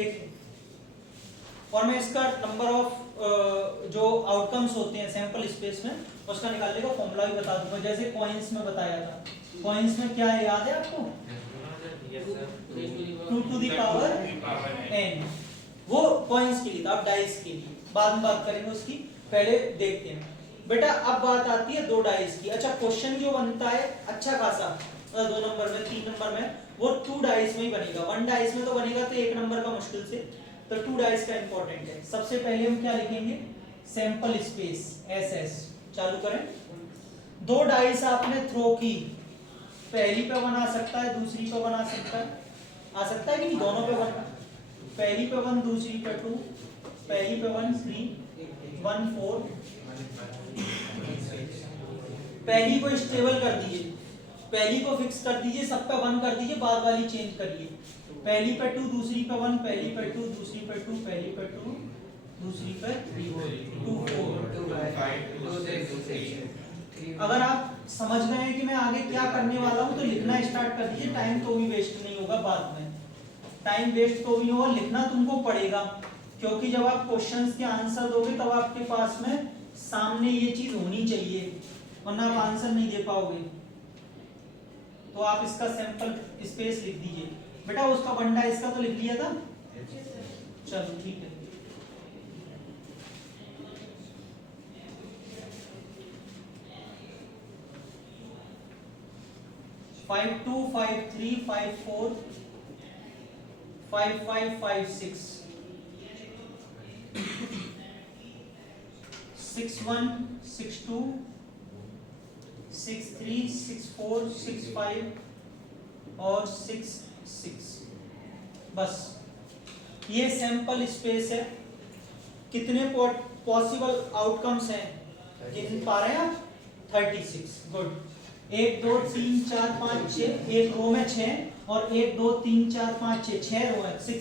देखिए, और मैं इसका नंबर ऑफ जो आउटकम्स होते हैं सैंपल स्पेस में उसका निकालने का फॉर्मूला भी बता दूंगा, जैसे कॉइन्स में बताया था। कॉइन्स में क्या है याद है आपको? 2 टू द पावर n, वो कॉइन्स के लिए था। अब डाइस के लिए बाद में बात करेंगे उसकी, पहले देखते हैं बेटा। अब बात आती है दो डाइस की। अच्छा, क्वेश्चन जो बनता है अच्छा खासा 2 नंबर में 3 नंबर में, वो 2 डाइस में ही बनेगा। 1 डाइस में तो बनेगा तो 1 नंबर का मुश्किल से, तो 2 डाइस का इंपॉर्टेंट है। सबसे पहले हम क्या लिखेंगे? Sample space SS। चालू करें। 2 डाइस आपने थ्रो की, पहली पे बना सकता है, दूसरी पे बना सकता है, आ सकता है कि नहीं? दोनों पे बना, पहली पे 1, दूसरी पे 2, पहली पे 1 3 1 4, पहली को स्टेबल कर दीजिए, पहली को फिक्स कर दीजिए, सब पे 1 कर दीजिए, बाद वाली चेंज करिए। पहली पे 2, दूसरी पे 1, पहली पे 2, दूसरी पे 2, पहली पे 2, दूसरी पे 2 4। अगर आप समझ गए हैं कि मैं आगे क्या करने वाला हूं तो लिखना स्टार्ट कर दीजिए, टाइम तो भी वेस्ट नहीं होगा। बाद में टाइम वेस्ट तो भी नहीं होगा, लिखना तुमको पड़ेगा, क्योंकि जब आप क्वेश्चंस के आंसर दोगे तब आपके पास में सामने ये चीज होनी चाहिए, वरना आप आंसर नहीं दे पाओगे। तो आप इसका सैंपल स्पेस लिख दीजिए बेटा। उसका बंडा इसका तो लिख लिया था, चलो ठीक है। 5 2 5 3 5 4 5 5 5 6 6 1 6 2 6 3 6 4 6 5 और 6 6। बस ये सैंपल स्पेस है। कितने पॉसिबल आउटकम्स हैं गिन पा रहे हैं आप? 36। गुड। 1 2 3 4 5 6, एक रो में 6 और 1 2 3 4 5 6 रो है, 6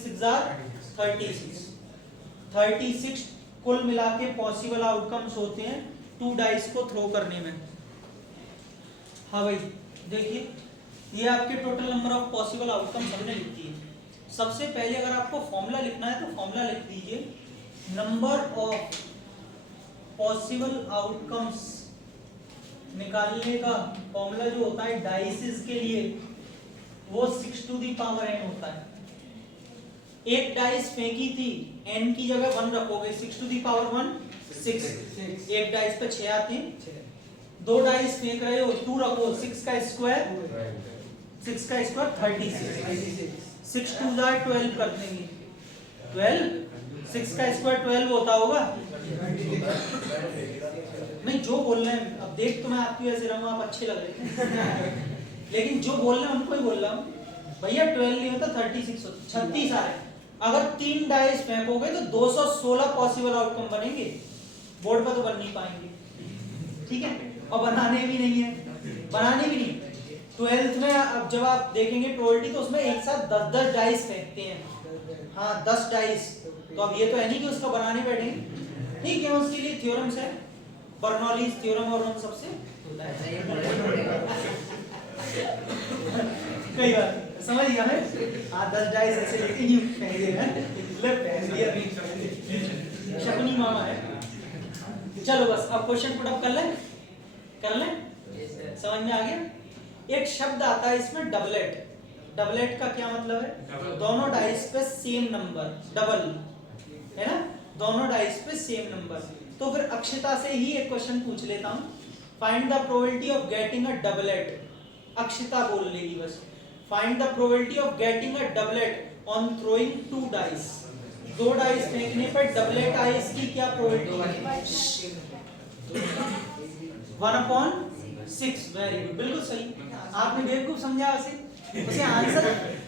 36। 36 कुल मिला के पॉसिबल आउटकम्स होते हैं 2 डाइस को थ्रो करने में। हाँ भाई देखिए, ये आपके total number of possible outcomes हमने लिख दिए। सबसे पहले अगर आपको फॉर्मूला लिखना है तो फॉर्मूला लिख दीजिए, नंबर ऑफ पॉसिबल आउटकम्स निकालने का फॉर्मूला जो होता है डाइसेस के लिए वो 6 टू दी पावर n होता है। एक डाइस फेंकी थी, n की जगह 1 रखोगे, 6 टू दी पावर 1 6। एक डाइस पे 6 आते हैं। 2 डाइस फेंक रहे हो, 2 रखो, 6 का स्क्वायर 36। 6 2 12 कर देंगे, 12। 6 का स्क्वायर 12 होता होगा नहीं? जो बोल रहे हैं, अब देख तो मैं आपकी वैसे रहा हूं, आप अच्छे लग रहे हैं लेकिन जो बोल रहे हैं उनको ही बोल रहा हूं भैया। 12 नहीं होता 36 होता, 36 आ रहे हैं। अगर 3 डाइस फेंकोगे तो 216 पॉसिबल आउटकम बनेंगे। बोर्ड पर तो बन नहीं पाएंगे, ठीक है? और बनाने भी नहीं है, बनाने भी नहीं। 12th में अब जब आप देखेंगे प्रोबेबिलिटी तो उसमें एक साथ 10-10 डाइस फेंकते हैं। हाँ 10 डाइस, तो अब ये तो है नहीं कि उसका बनाने बैठेंगे, ठीक है? उसके लिए थ्योरम्स है, बर्नौलीज थ्योरम और उन सबसे कई बार समझ गया मैं। हाँ 10 डाइस ऐसे लेके यूं फेंक देगा, पहन दिया शकुनी मामा है। चलो बस अब क्वेश्चन पुट अप कर लें समझ में आ गया? एक शब्द आता है इसमें डबलेट। डबलेट का क्या मतलब है? दोनों डाइस पे सेम नंबर, डबल है ना, दोनों डाइस पे सेम नंबर। तो फिर अक्षिता से ही एक क्वेश्चन पूछ लेता हूं, find the probability of getting a doublet. Akshita बोल लेगी बस, find the probability of getting a doublet on throwing 2 dice. 2 dice फेंकने पर डबलेट आए, इसकी क्या प्रोबेबिलिटी है? 1/6। वेरी गुड, बिल्कुल सही। आपने बेवकूफ समझा उसे आंसर,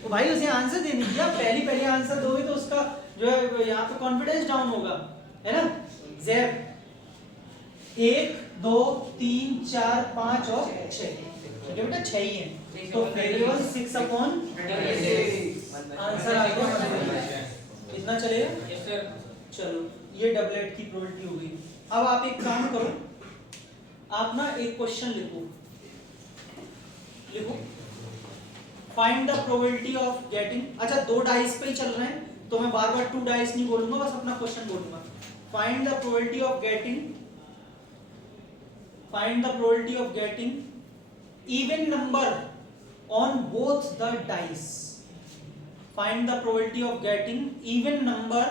भाई उसे आंसर दे दीजिए। पहले आंसर दोगे तो उसका जो है यहाँ पे कॉन्फिडेंस डाउन होगा, है ना? ज़ेब 1 2 3 4 5 और 6, ठीक है बेटा 6 ही है, तो वेरिएबल 6/36 आंसर आ गया। कितना चलेगा? चलो ये डबलेट की प्रोबेबिलिटी हो गई। अब आप एक काम करो, आप ना एक क्वेश्चन लिखो find the probability of getting. अच्छा 2 डाइस पे ही चल रहे हैं तो मैं बार बार 2 डाइस नहीं बोलूंगा, बस अपना क्वेश्चन बोलूंगा। Find the probability of getting even number on both the dice. Find the probability of getting even number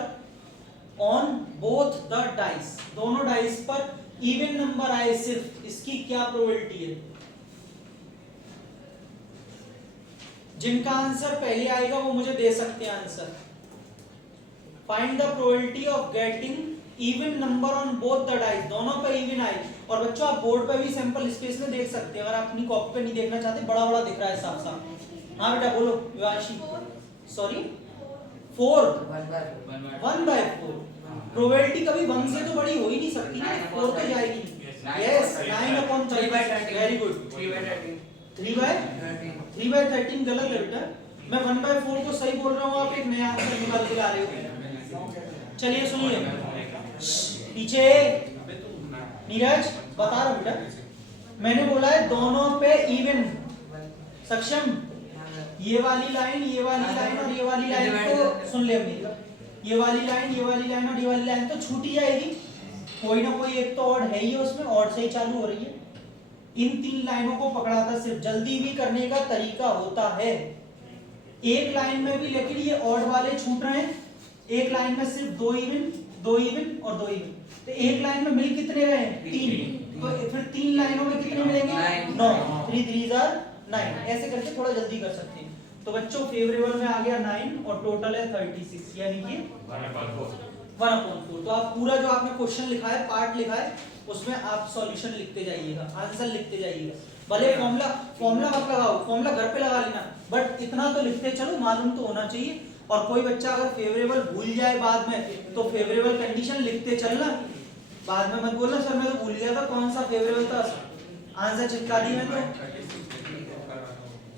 on both the dice. दोनों डाइस पर इवन नंबर आए सिर्फ, इसकी क्या प्रोबेबिलिटी है? जिनका आंसर पहले आएगा वो मुझे दे सकते हैं answer. Find the probability of getting even number on both the dice, दोनों पे इवन आए। और बच्चों आप बोर्ड पे भी सैंपल स्पेस में देख सकते हैं, अगर आप अपनी कॉपी पे नहीं देखना चाहते, बड़ा बड़ा दिख रहा है साफ साफ। हाँ बेटा बोलो विवांशी। सॉरी 4 1/4। प्रोबेबिलिटी कभी 1 से तो बड़ी हो ही नहीं सकती ना, 4 तो जाएगी। यस 9/30। Very good. 3/13 गलत है बेटा, मैं 1/4 को सही बोल रहा हूँ, आप एक नया आंसर निकाल के ला रहे हो। चलिए सुनिए पीछे, नीरज बता रहा हूँ बेटा, मैंने बोला है दोनों पे इवन। सक्षम ये वाली लाइन और ये वाली लाइन तो सुन ले अभी, ये वाली लाइन और ये वाली लाइन तो छूट ही जाएगी, कोई ना कोई एक तो ऑड है ही, उसमें ऑड से ही चालू हो रही है। इन 3 लाइनों को पकड़ा था, सिर्फ जल्दी भी करने का तरीका होता है। एक लाइन में भी लेकिन ये ऑड वाले छूट रहे हैं, एक लाइन में सिर्फ 2 इवन और 2 इवन, तो एक लाइन में मिल कितने रहे? 3। तो फिर 3 लाइनों में कितने मिलेंगे? 9। 3 3 आर 9। ऐसे करके थोड़ा जल्दी कर सकते हैं। तो बच्चों फेवरेबल में आ गया 9 और टोटल है 36, यानी कि 1/4। तो आप पूरा जो आपने क्वेश्चन लिखा है, पार्ट लिखा है, उसमें आप सॉल्यूशन लिखते जाइएगा, आंसर लिखते जाइएगा। भले फॉर्मूला मत लगाओ, फॉर्मूला घर पे लगा लेना, बट इतना तो लिखते चलो, मालूम तो होना चाहिए। और कोई बच्चा अगर फेवरेबल भूल जाए बाद में, तो फेवरेबल कंडीशन लिखते चलना, बाद में मत बोलना सर मैं तो भूल गया था कौन सा फेवरेबल था, आंसर चिपका दी मैं तो।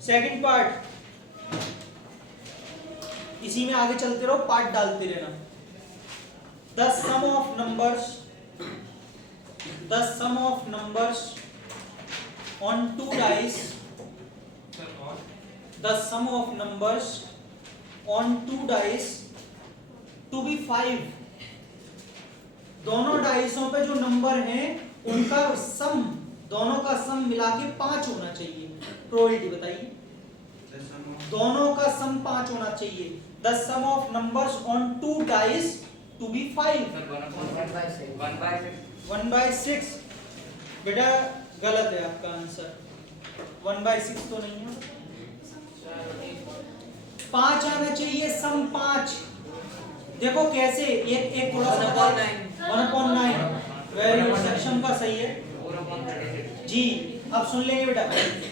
सेकंड पार्ट, इसी में आगे चलते रहो, पार्ट डालते रहना। The sum of numbers on 2 dice, the sum of numbers on 2 dice to be 5। दोनों डाइसों पे जो नंबर हैं उनका सम, दोनों का सम मिला के 5 होना चाहिए। प्रोबेबिलिटी बताइए, दोनों का सम 5 होना चाहिए। The sum of numbers on 2 dice to be 5। 1/6 बेटा गलत है आपका आंसर, 1/6 तो नहीं है। 5 आना चाहिए, सम 5। देखो कैसे, एक थोड़ा सा 1/9। वेरी गुड, सेक्शन का सही है जी। अब सुन लेंगे बेटा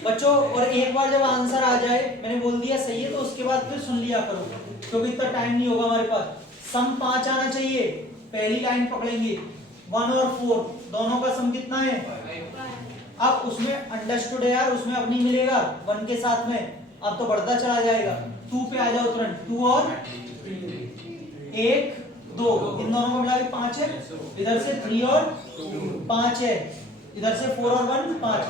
बच्चों, और एक बार जब आंसर आ जाए, मैंने बोल दिया सही है, तो उसके बाद फिर सुन लिया करो, क्योंकि इतना टाइम नहीं होगा हमारे पास। सम 5 आना चाहिए, पहली लाइन पकड़ेंगे 1 और 4, दोनों का सम कितना है? अब उसमें अंडरस्टूड है यार, उसमें अब नहीं मिलेगा 1 के साथ में, अब तो बढ़ता चला जाएगा। 2 पे आ जाओ तुरंत, 2 और 1 2, इन दोनों को मिला के 5 है। इधर से 3 और 5 है, इधर से 4 और 1 5।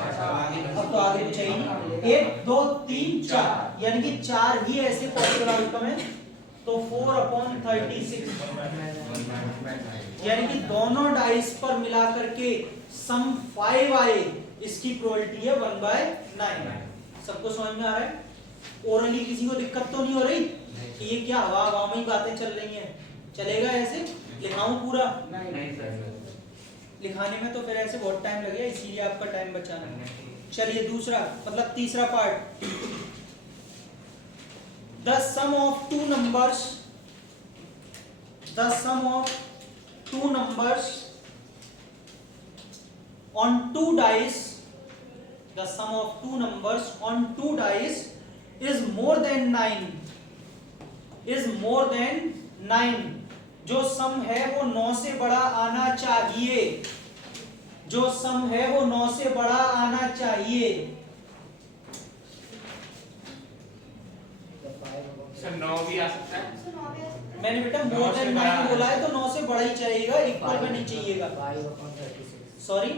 अब तो आगे कुछ है ही नहीं। 1 2 3 4, यानी कि 4 ही ऐसे पॉसिबल आउटकम है। तो 4/36, यानी कि दोनों डाइस पर मिला करके सम 5 आए, इसकी प्रोबेबिलिटी है 1/9। सबको समझ में आ रहा है? ओरली किसी को दिक्कत तो नहीं हो रही कि ये क्या हवा में ही बातें चल रही हैं? चलेगा ऐसे? लिखाऊं पूरा? लिखाने में तो फिर ऐसे बहुत टाइम लगेगा, इसीलिए आपका टाइम बचाना। चलिए दूसरा, मतलब तीसरा part, the sum of two numbers on 2 dice, the sum of 2 numbers on 2 dice is more than 9। जो सम है वो 9 से बड़ा आना चाहिए, जो सम है वो 9 से बड़ा आना चाहिए। सर 9 भी आ सकता है। मैंने बेटा मोर देन 9 बोला है, तो 9 से बड़ा ही चाहिएगा, इक्वल में नहीं चाहिएगा। सॉरी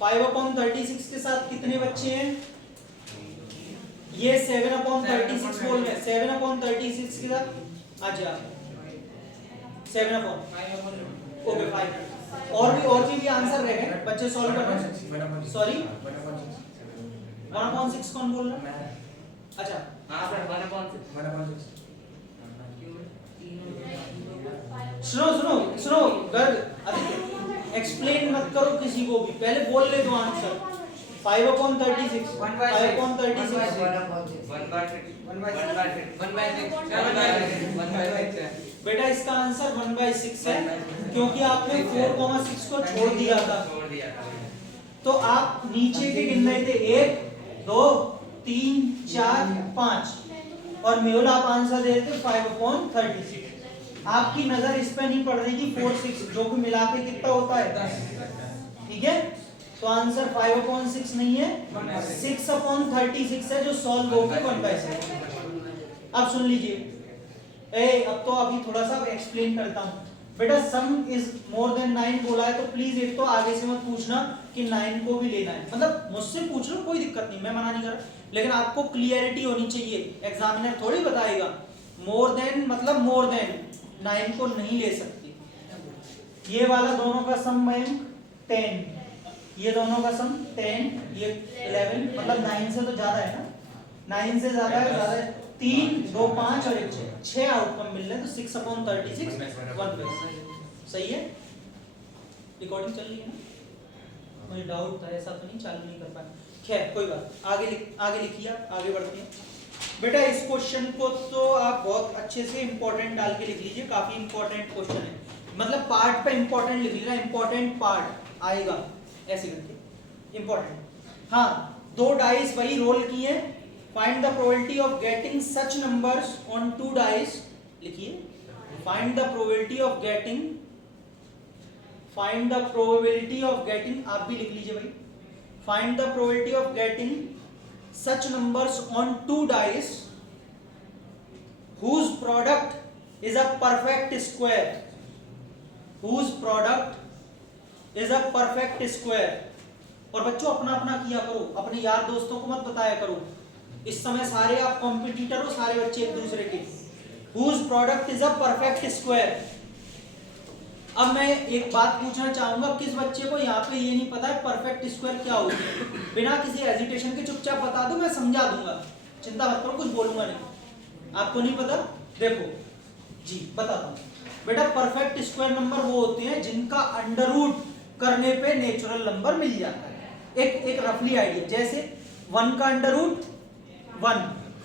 5/36 के साथ कितने बच्चे हैं? ये 7/36 बोल रहे हैं, 7/36 के साथ अच्छा 7/, ओके 5। और भी आंसर रह गए, बच्चे सॉल्व कर रहे हैं। सॉरी 1/6 कौन बोल रहा है? अच्छा हाँ सर 1/6 सुनो गर्ग, एक्सप्लेन मत करो किसी को भी, पहले बोल ले दो आंसर। 5/36 बेटा इसका आंसर 1/6 है, क्योंकि आपने 4,6 को छोड़ दिया था। तो आप नीचे के गिन रहे थे 1 2 3 4 5 और मेहुल आप आंसर दे रहे थे 5/36। आपकी नजर इस पे नहीं पड़ रही थी 4 6 जो भी मिला के कितना होता है 10। ठीक है, तो आंसर 5/6 नहीं है, 6/36 है जो सॉल्व होके 1/6। अब सुन लीजिए, अब तो अभी थोड़ा सा एक्सप्लेन करता हूँ। बेटा सम इज मोर देन 9 बोला है तो प्लीज एक तो आगे से मत पूछना कि 9 को भी लेना है, मतलब मुझसे पूछ लो कोई दिक्कत नहीं, मैं मना नहीं कर रहा, लेकिन आपको क्लियरिटी होनी चाहिए। एग्जामिनर थोड़ी बताएगा मोर देन मतलब मोर देन 9 को नहीं ले सकती। ये वाला दोनों का सम में 10, ये दोनों का सम 10, ये 11, मतलब 9 से तो ज्यादा है ना, 9 से ज्यादा है, 3 2 5 और 1 6 आउटकम मिल रहे हैं, तो 6/36 1/6 सही है। रिकॉर्डिंग चल रही है ना, मुझे डाउट था, ऐसा तो नहीं चालू नहीं कर पाया, खैर कोई बात, आगे लिखिए आप, आगे बढ़ते हैं। बेटा इस क्वेश्चन को तो आप बहुत अच्छे से इंपॉर्टेंट डाल के लिख लीजिए, काफी इंपॉर्टेंट क्वेश्चन है, मतलब पार्ट पे इंपॉर्टेंट लिख लीजिए, इंपॉर्टेंट पार्ट आएगा ऐसे करके इंपॉर्टेंट। हाँ, 2 डाइस वही रोल किए, find the probability of getting such numbers on 2 dice, लिखिए find the probability of getting, आप भी लिख लीजिए भाई, find the probability of getting such numbers on 2 dice whose product is a perfect square, और बच्चों अपना अपना किया करो, अपने यार दोस्तों को मत बताया करो, इस समय सारे आप कॉम्पिटिटर हो, सारे बच्चे एक दूसरे के। whose product is a perfect square। अब मैं एक बात पूछना चाहूंगा, किस बच्चे को यहाँ पे ये नहीं पता है परफेक्ट स्क्वायर क्या होती है? बिना किसी हेजिटेशन के चुपचाप बता दो, मैं समझा दूंगा, चिंता मत करो, कुछ बोलूंगा नहीं। आपको नहीं पता? देखो जी बताता हूँ बेटा, परफेक्ट स्क्वायर नंबर वो होते हैं जिनका अंडर रूट करने पे नेचुरल नंबर मिल जाता है। एक रफली आइडिया, जैसे 1 का अंडर रूट 1,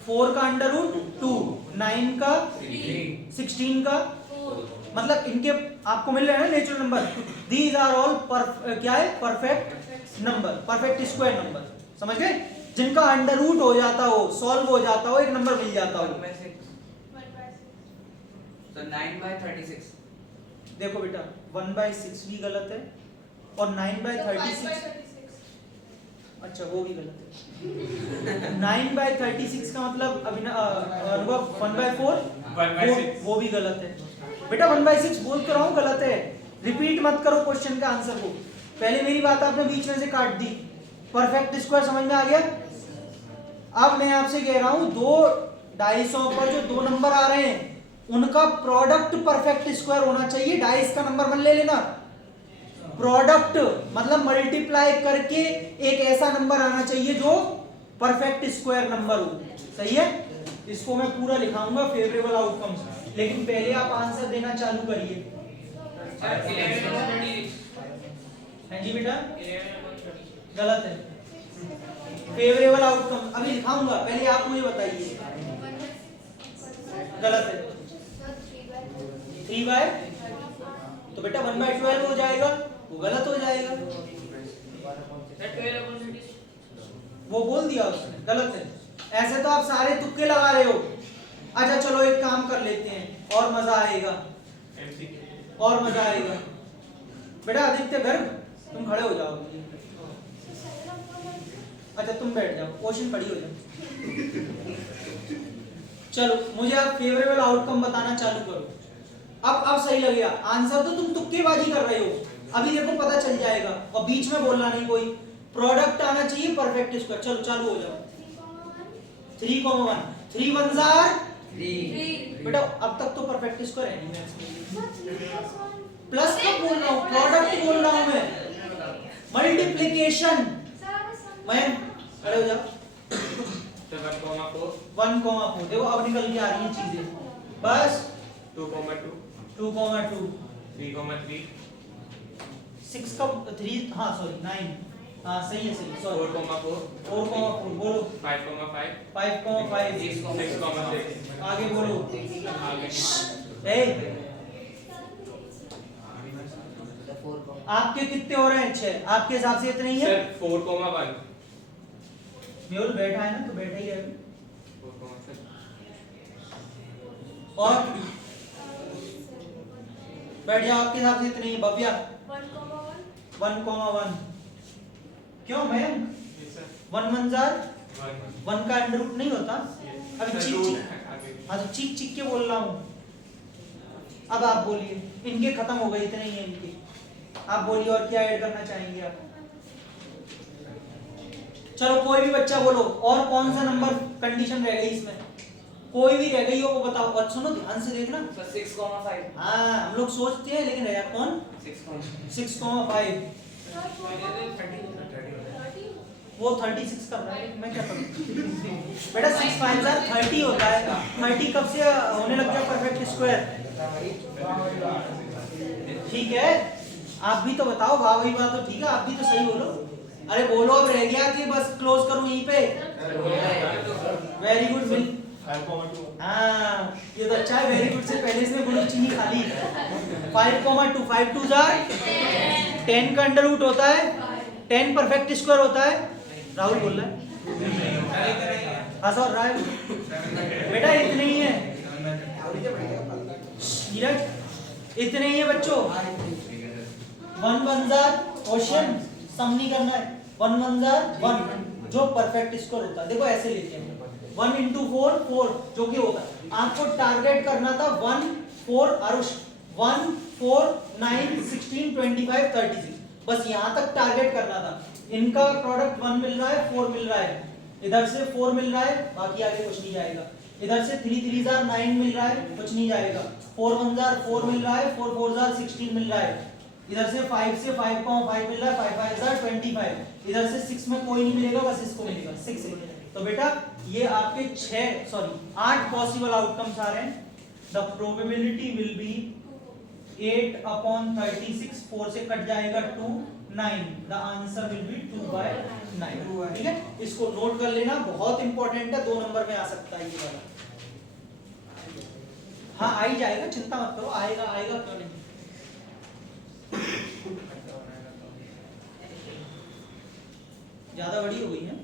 4 का अंडर रूट 2, 9 का 16 का, मतलब इनके आपको मिल रहे हैं ना natural number. These are all क्या है? Perfect number, perfect square number, समझ गए? जिनका अंडर रूट हो जाता हो, सॉल्व हो जाता हो, एक नंबर मिल जाता हो। तो 9/36 देखो बेटा 1/6 भी गलत है और 9/36, अच्छा वो भी गलत है। 9/36 का मतलब अनुभव 1/4 वो भी गलत है बेटा। 1/6 बोल तो रहा हूं गलत है, रिपीट मत करो क्वेश्चन का आंसर को, पहले मेरी बात आपने बीच में से काट दी। परफेक्ट स्क्वायर समझ में आ गया? अब मैं आपसे कह रहा हूं 2 डाइसों पर जो 2 नंबर आ रहे हैं उनका प्रोडक्ट परफेक्ट स्क्वायर होना चाहिए। डाइस का नंबर मन ले लेना, प्रोडक्ट मतलब मल्टीप्लाई करके एक ऐसा नंबर आना चाहिए जो परफेक्ट स्क्वायर नंबर हो, सही है? इसको मैं पूरा लिखाऊंगा फेवरेबल आउटकम्स, लेकिन पहले आप आंसर देना चालू करिए। हाँ जी बेटा गलत है, फेवरेबल आउटकम अभी लिखाऊंगा, पहले आप मुझे बताइए। गलत है 3/, तो बेटा 1/12 हो जाएगा, वो गलत हो जाएगा, वो बोल दिया उसने, गलत है। ऐसे तो आप सारे तुक्के लगा रहे हो। अच्छा चलो एक काम कर लेते हैं और मजा आएगा, और मजा आएगा। बेटा आदित्य गर्ग तुम खड़े हो जाओ, अच्छा तुम बैठ जाओ, क्वेश्चन खड़ी हो जाओ। चलो मुझे आप फेवरेबल आउटकम बताना चालू करो। अब सही लगेगा, आंसर तो तुम तुक्केबाजी कर रहे हो, अभी देखो पता चल जाएगा, और बीच में बोलना नहीं कोई। प्रोडक्ट आना चाहिए परफेक्ट स्क्वायर, चलो चालू हो जाओ। 3,1 3 1 जार 3 बेटा अब तक तो परफेक्ट स्क्वायर है नहीं मैं प्लस कब बोल रहा हूँ, प्रोडक्ट बोल रहा हूँ मैं, मल्टीप्लिकेशन। मैं खड़े हो जाओ। 1,4 देखो अब निकल के आ रही हैं चीजें बस। 2,2 2,2 3,3 6 का 3 हाँ सॉरी 9 हाँ सही है सही सॉरी 4,4 4,4 बोलो 5,5 5,5 6,6 आगे बोलो आगे ए आपके कितने हो रहे हैं 6 आपके हिसाब से इतने ही है। सर 4,1 मेहुल बैठा है ना तो बैठा ही है 4,7 और बैठ जाओ आपके हिसाब से इतने ही। भव्या 1,1 क्यों मैं 1 1 जार 1 का अंडर रूट नहीं होता। अभी चीख चीख हाँ तो चीख चीख के बोल रहा हूँ। अब आप बोलिए, इनके खत्म हो गए इतने ही है इनके। आप बोलिए और क्या ऐड करना चाहेंगे आप। चलो कोई भी बच्चा बोलो और कौन सा नंबर कंडीशन रह गई इसमें, कोई भी रह गई हो वो बताओ। और सुनो ध्यान से देखना। 6,5 हाँ हम लोग सोचते हैं लेकिन रहा कौन 6,5 वो 36 कर रहा है मैं क्या करूं बेटा 6 5 30 होता है। 30 कब से होने लग गया परफेक्ट स्क्वायर। ठीक है आप भी तो बताओ। वाह वही बात तो ठीक है आप भी तो सही बोलो। अरे बोलो अब रह गया कि बस क्लोज करूं यहीं पे। वेरी गुड मिल 5,2 हाँ ये तो अच्छा है। वेरी गुड से पहले इसने गुड़ चीनी खा ली। 5,2 5 2 जार 10 का अंडर रूट होता है 10 परफेक्ट स्क्वायर होता है। राहुल बोल रहा है हाँ सर रहा है बेटा इतने ही है। नीरज इतने ही है बच्चों। 1 1 जार क्वेश्चन सम नहीं करना है। 1 1 जार 1 जो परफेक्ट स्क्वायर होता है। देखो ऐसे लेते हैं 1 into 4 4 जो कि होता है। आपको टारगेट करना था 1 4 आरुष 1 4 9 16 25 36 बस यहाँ तक टारगेट करना था। इनका प्रोडक्ट 1 मिल रहा है 4 मिल रहा है इधर से 4 मिल रहा है बाकी आगे कुछ नहीं जाएगा। इधर से 3 3 जार 9 मिल रहा है कुछ नहीं जाएगा। 4 1 जार 4 मिल रहा है 4 4 जार 16 मिल रहा है। इधर से 5 से 5,5 मिल रहा है 5 5 जार 25। इधर से 6 में कोई नहीं मिलेगा बस इसको मिलेगा 6 तो बेटा ये आपके 8 पॉसिबल आउटकम्स आ रहे हैं। द प्रोबेबिलिटी विल बी 8/36 4 से कट जाएगा 2 9 द आंसर विल बी 2/9। ठीक है इसको नोट कर लेना बहुत इंपॉर्टेंट है 2 नंबर में आ सकता है ये वाला। हाँ आ ही जाएगा चिंता मत करो आएगा आएगा क्यों नहीं। ज्यादा बड़ी हो गई है।